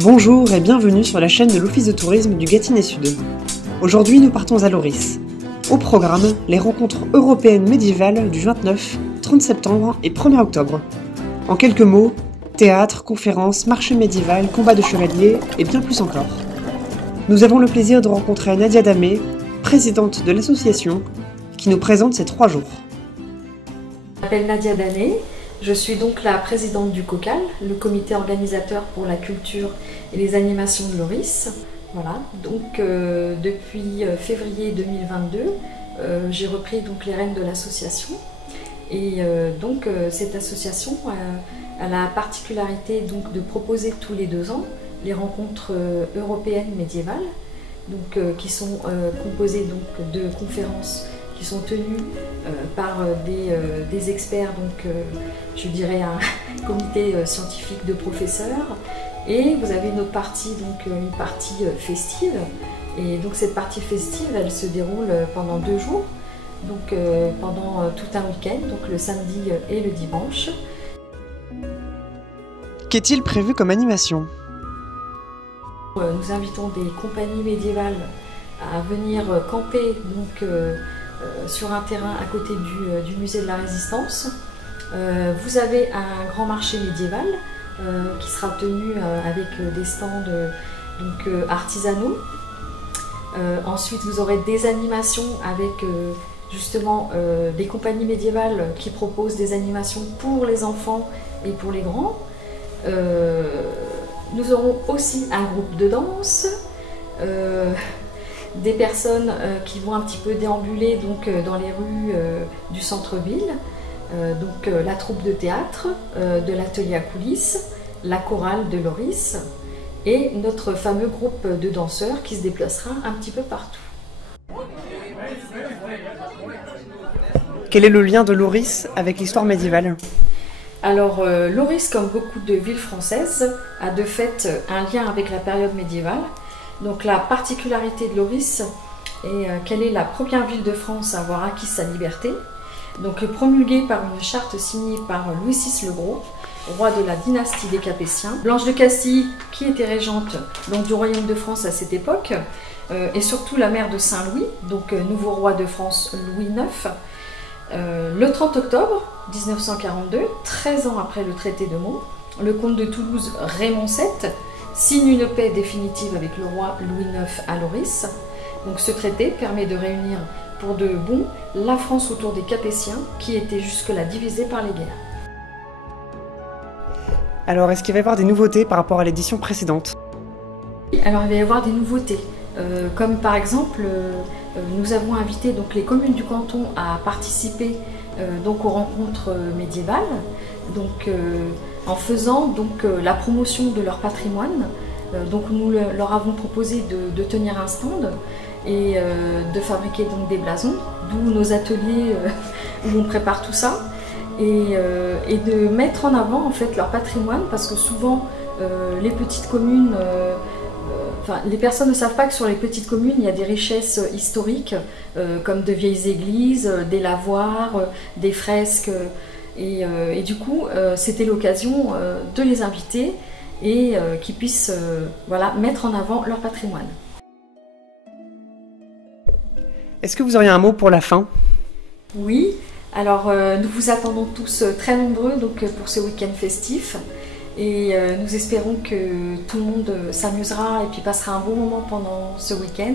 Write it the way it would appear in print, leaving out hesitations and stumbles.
Bonjour et bienvenue sur la chaîne de l'Office de tourisme du Gâtinais Sud. Aujourd'hui, nous partons à Loris. Au programme, les rencontres européennes médiévales du 29, 30 septembre et 1er octobre. En quelques mots, théâtre, conférences, marché médiéval, combat de chevaliers et bien plus encore. Nous avons le plaisir de rencontrer Nadia Damé, présidente de l'association, qui nous présente ces 3 jours. Je m'appelle Nadia Damé, je suis donc la présidente du COCAL, le comité organisateur pour la culture et les animations de Loris. Voilà, donc depuis février 2022, j'ai repris donc les rênes de l'association. Et cette association a la particularité donc de proposer tous les 2 ans les rencontres européennes médiévales, donc, qui sont composées donc, de conférences qui sont tenues par des experts, donc je dirais un comité scientifique de professeurs. Et vous avez une autre partie, donc une partie festive. Et donc cette partie festive, elle se déroule pendant 2 jours, donc pendant tout un week-end, donc le samedi et le dimanche. Qu'est-il prévu comme animation ? Nous invitons des compagnies médiévales à venir camper donc, sur un terrain à côté du musée de la Résistance. Vous avez un grand marché médiéval qui sera tenu avec des stands donc, artisanaux. Ensuite, vous aurez des animations avec justement des compagnies médiévales qui proposent des animations pour les enfants et pour les grands. Nous aurons aussi un groupe de danse, des personnes qui vont un petit peu déambuler donc, dans les rues du centre-ville, donc la troupe de théâtre de l'atelier à coulisses, la chorale de Loris et notre fameux groupe de danseurs qui se déplacera un petit peu partout. Quel est le lien de Loris avec l'histoire médiévale ? Alors, Loris, comme beaucoup de villes françaises, a de fait un lien avec la période médiévale. Donc la particularité de Loris est qu'elle est la première ville de France à avoir acquis sa liberté. Donc promulguée par une charte signée par Louis VI le Gros, roi de la dynastie des Capétiens. Blanche de Castille, qui était régente donc, du royaume de France à cette époque, et surtout la mère de Saint-Louis, donc nouveau roi de France Louis IX. Le 30 octobre 1942, 13 ans après le traité de Meaux, le comte de Toulouse Raymond VII signe une paix définitive avec le roi Louis IX à Loris. Donc ce traité permet de réunir pour de bon la France autour des Capétiens qui étaient jusque-là divisés par les guerres. Alors, est-ce qu'il va y avoir des nouveautés par rapport à l'édition précédente ? Alors il va y avoir des nouveautés, comme par exemple nous avons invité donc, les communes du canton à participer donc, aux rencontres médiévales, donc, en faisant donc, la promotion de leur patrimoine. Donc nous leur avons proposé de tenir un stand et de fabriquer donc, des blasons, d'où nos ateliers où on prépare tout ça, et de mettre en avant en fait, leur patrimoine, parce que souvent les petites communes, les personnes ne savent pas que sur les petites communes, il y a des richesses historiques, comme de vieilles églises, des lavoirs, des fresques. Et du coup, c'était l'occasion de les inviter et qu'ils puissent voilà, mettre en avant leur patrimoine. Est-ce que vous auriez un mot pour la fin ? Oui, alors nous vous attendons tous très nombreux donc, pour ce week-end festif. Et nous espérons que tout le monde s'amusera et puis passera un bon moment pendant ce week-end.